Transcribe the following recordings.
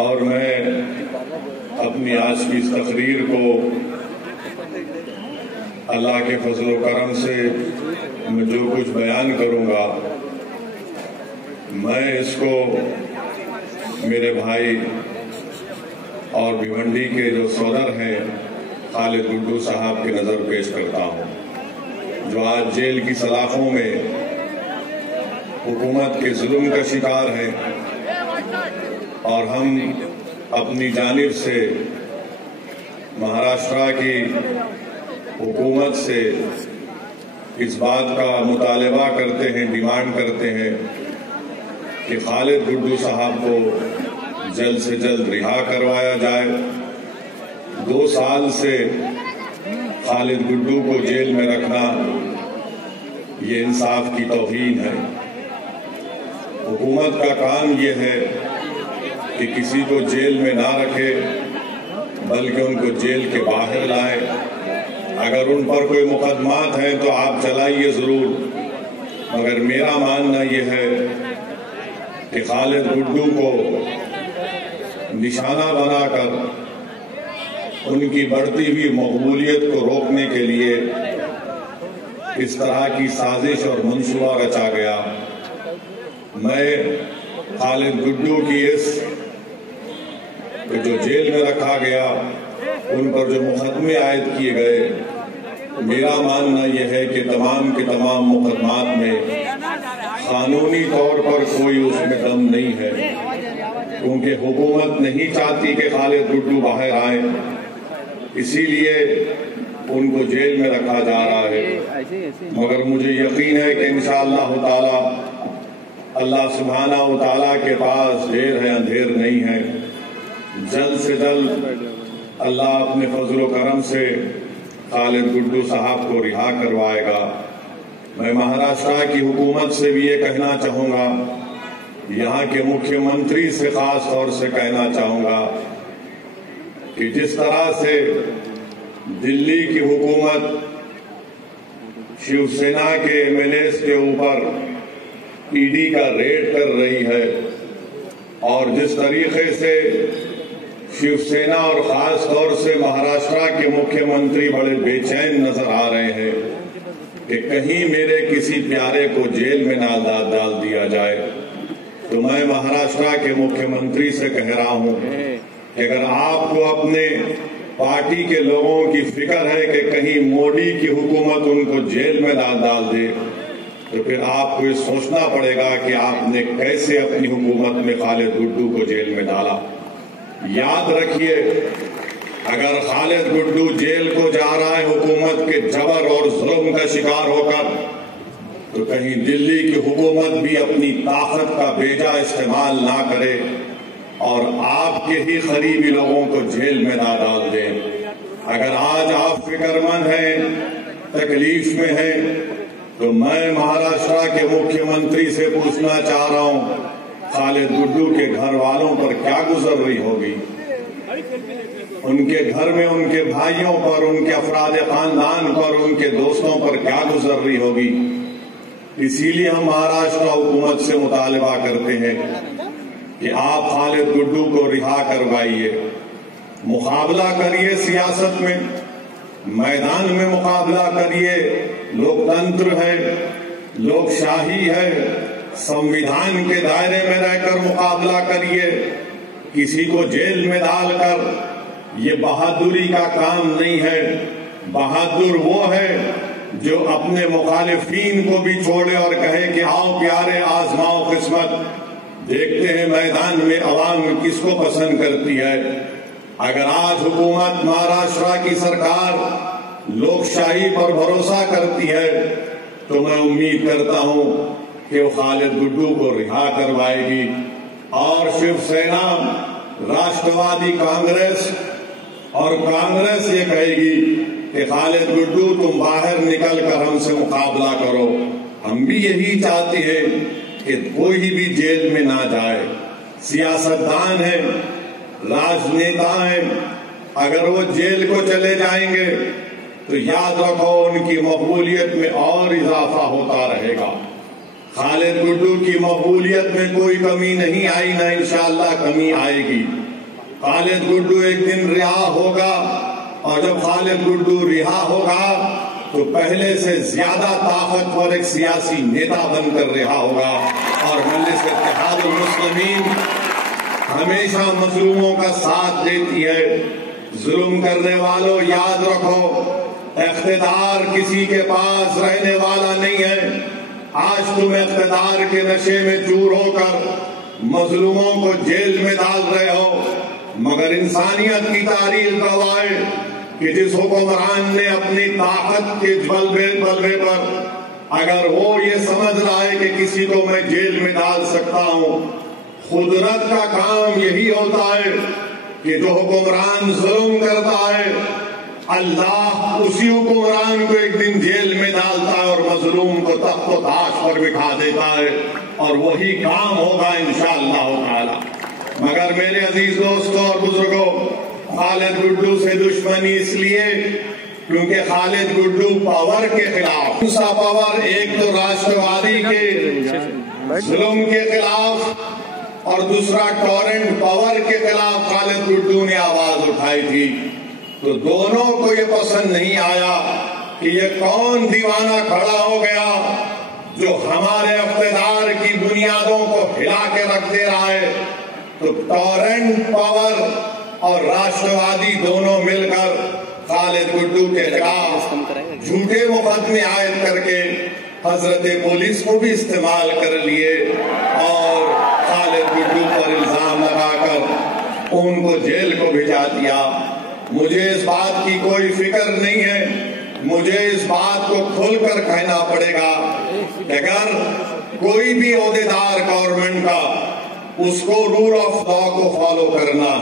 اور میں اپنی آج کی اس تقریر کو اللہ کے فضل و کرم سے میں جو کچھ بیان کروں گا میں اس کو میرے بھائی اور بھیونڈی کے جو صدر ہیں خالد گڈو صاحب کی نظر پیش کرتا ہوں، جو آج جیل کی سلاخوں میں حکومت کے ظلم کا شکار ہیں، اور ہم اپنی جانب سے مہاراشٹر کی حکومت سے اس بات کا مطالبہ کرتے ہیں، ڈیمانڈ کرتے ہیں کہ خالد گڈو صاحب کو جلد سے جلد رہا کروایا جائے۔ 2 سال سے خالد گڈو کو جیل میں رکھنا یہ انصاف کی توہین ہے۔ حکومت کا کام یہ ہے کہ کسی کو جیل میں نہ رکھے بلکہ ان کو جیل کے باہر لائے۔ اگر ان پر کوئی مقدمات ہیں تو آپ چلائیے ضرور، مگر میرا ماننا یہ ہے کہ خالد گڈو کو نشانہ بنا کر ان کی بڑھتی ہوئی مقبولیت کو روکنے کے لیے اس طرح کی سازش اور منصوبہ رچا گیا۔ میں خالد گڈو کی جو جیل میں رکھا گیا، ان پر جو مقدمے عائد کیے گئے، میرا ماننا یہ ہے کہ تمام کے تمام مقدمات میں قانونی طور پر کوئی اس میں دم نہیں ہے، کیونکہ حکومت نہیں چاہتی کہ خالد گڈو باہر آئے، اسی لیے ان کو جیل میں رکھا جا رہا ہے۔ مگر مجھے یقین ہے کہ انشاءاللہ تعالی اللہ سبحانہ و تعالیٰ کے پاس دیر ہے اندھیر نہیں ہے، جلد سے جلد اللہ اپنے فضل و کرم سے خالد گڈو صاحب کو رہا کروائے گا۔ میں مہاراشٹر کی حکومت سے بھی یہ کہنا چاہوں گا، یہاں کے مکھیہ منتری سے خاص طور سے کہنا چاہوں گا کہ جس طرح سے دلی کی حکومت شیو سینا کے MLAs کے اوپر ED کا ریڈ کر رہی ہے، اور جس طریقے سے شیو سینا اور خاص طور سے مہاراشٹر کے مکھیہ منتری بڑے بے چین نظر آ رہے ہیں کہ کہیں میرے کسی پیارے کو جیل میں نہ ڈال دیا جائے، تو میں مہاراشٹر کے مکھیہ منتری سے کہہ رہا ہوں کہ اگر آپ کو اپنے پارٹی کے لوگوں کی فکر ہے کہ کہیں مودی کی حکومت ان کو جیل میں ڈال دے، تو پھر آپ کو یہ سوچنا پڑے گا کہ آپ نے کیسے اپنی حکومت میں خالد گڈو کو جیل میں ڈالا۔ یاد رکھیے، اگر خالد گڈو جیل کو جا رہا ہے حکومت کے جبر اور ظلم کا شکار ہو کر، تو کہیں دلی کی حکومت بھی اپنی طاقت کا بیجا استعمال نہ کرے اور آپ کے ہی قریبی لوگوں کو جیل میں نہ ڈال دیں۔ اگر آج آپ فکر مند ہیں، تکلیف میں ہیں، تو میں مہاراشٹر کے مکھیہ منتری سے پوچھنا چاہ رہا ہوں، خالد گڈو کے گھر والوں پر کیا گزر رہی ہوگی؟ ان کے گھر میں ان کے بھائیوں پر، ان کے افراد خاندان پر، ان کے دوستوں پر کیا گزر رہی ہوگی؟ اسی لیے ہم مہاراشٹر حکومت سے مطالبہ کرتے ہیں کہ آپ خالد گڈو کو رہا کروائیے، مقابلہ کریے سیاست میں، میدان میں مقابلہ کریے، لوکتنتر ہے، لوک شاہی ہے، سمویدھان کے دائرے میں رہ کر مقابلہ کریے۔ کسی کو جیل میں ڈال کر یہ بہادری کا کام نہیں ہے۔ بہادر وہ ہے جو اپنے مخالفین کو بھی چھوڑے اور کہے کہ آؤ پیارے آزماؤ قسمت، دیکھتے ہیں میدان میں عوام کس کو پسند کرتی ہے۔ اگر آج حکومت مہاراشٹر کی سرکار لوک شاہی پر بھروسہ کرتی ہے تو میں امید کرتا ہوں کہ وہ خالد گڈو کو رہا کروائے گی، اور شیو سینا، راشٹروادی کانگریس اور کانگریس یہ کہے گی کہ خالد گڈو تم باہر نکل کر ہم سے مقابلہ کرو۔ ہم بھی یہی چاہتے ہیں کہ کوئی بھی جیل میں نہ جائے۔ سیاستدان ہیں، راجنیتا ہیں، اگر وہ جیل کو چلے جائیں گے تو یاد رکھو ان کی مقبولیت میں اور اضافہ ہوتا رہے گا۔ خالد گڈو کی مقبولیت میں کوئی کمی نہیں آئی، نہ انشاءاللہ کمی آئے گی۔ خالد گڈو ایک دن رہا ہوگا، اور جب خالد گڈو رہا ہوگا تو پہلے سے زیادہ طاقتور ایک سیاسی نیتا بن کر رہا ہوگا، اور مجلس اتحاد المسلمین ہمیشہ مظلوموں کا ساتھ دیتی ہے۔ ظلم کرنے والوں یاد رکھو، اقتدار کسی کے پاس رہنے والا نہیں ہے۔ آج تم اقتدار کے نشے میں چور ہو کر مظلوموں کو جیل میں ڈال رہے ہو، مگر انسانیت کی تاریخ گواہ ہے کہ جس حکمران نے اپنی طاقت کے بلبے پر اگر وہ یہ سمجھ رہا ہے کہ کسی کو میں جیل میں ڈال سکتا ہوں، قدرت کا کام یہی ہوتا ہے کہ جو حکمران ظلم کرتا ہے اللہ اسی حکمران کو ایک دن جیل میں ڈالتا ہے اور مظلوم کو تخت و تاج پر بٹھا دیتا ہے، اور وہی کام ہوگا انشاءاللہ تعالی۔ مگر میرے عزیز دوستوں اور بزرگوں، خالد گڈو سے دشمنی اس لیے کیونکہ خالد گڈو پاور کے خلاف، دوسرا پاور ایک تو راشٹروادی کے ظلم کے خلاف اور دوسرا ٹورنٹ پاور کے خلاف خالد گڈو نے آواز اٹھائی تھی، تو دونوں کو یہ پسند نہیں آیا کہ یہ کون دیوانہ کھڑا ہو گیا جو ہمارے اقتدار کی بنیادوں کو ہلا کے رکھ دے رہا ہے۔ تو ٹورنٹ پاور اور راشٹروادی دونوں مل کر خالد گڈو کے خلاف جھوٹے مقدمے عائد کر کے حضرت پولیس کو بھی استعمال کر لیے اور خالد گڈو پر الزام لگا کر ان کو جیل کو بھیجا دیا۔ مجھے اس بات کی کوئی فکر نہیں ہے، مجھے اس بات کو کھل کر کہنا پڑے گا کہ اگر کوئی بھی عہدیدار گورنمنٹ کا، اس کو رول آف لا کو فالو کرنا،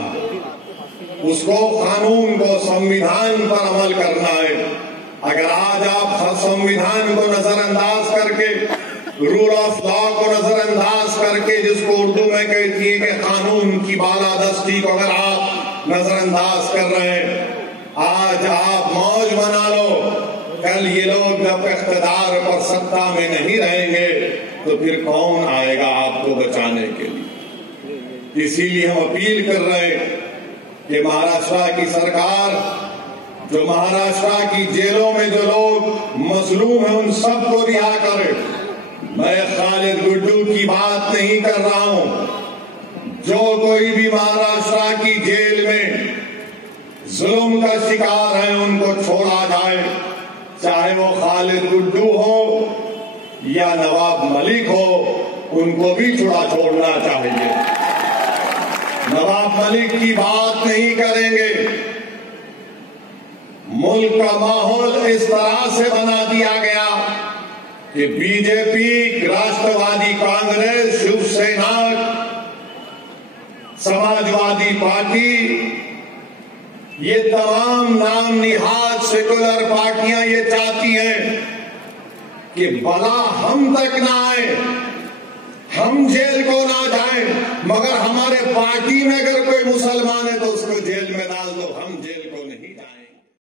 اس کو قانون کو، سنویدھان پر عمل کرنا ہے۔ اگر آج آپ سنویدھان کو نظر انداز کر کے، رول آف لا کو نظر انداز کر کے، جس کو اردو میں کہتی ہے کہ قانون کی بالادستی کو اگر آپ نظر انداز کر رہے ہیں، آج آپ موج منا لو، کل یہ لوگ جب اقتدار پر سطح میں نہیں رہیں گے تو پھر کون آئے گا آپ کو بچانے کے لیے؟ اسی لیے ہم اپیل کر رہے ہیں کہ مہاراشٹر کی سرکار، جو مہاراشٹر کی جیلوں میں جو لوگ مظلوم ہیں ان سب کو رہا کرے۔ میں خالد گڈو کی بات نہیں کر رہا ہوں، جو کوئی بھی مہاراشٹر کی جیل میں ظلم کا شکار ہے ان کو چھوڑا جائے، چاہے وہ خالد گڈو ہو یا نواب ملک ہو، ان کو بھی چھوڑنا چاہیے۔ نواب ملک کی بات نہیں کریں گے۔ ملک کا ماحول اس طرح سے بنا دیا گیا کہ بی جے پی، راشٹروادی کانگریس، شیو سینا، سماجوادی پارٹی، یہ تمام نام نہاد سیکولر پارٹیاں یہ چاہتی ہیں کہ بلا ہم تک نہ آئے، ہم جیل کو نہ جائیں، مگر ہمارے پارٹی میں اگر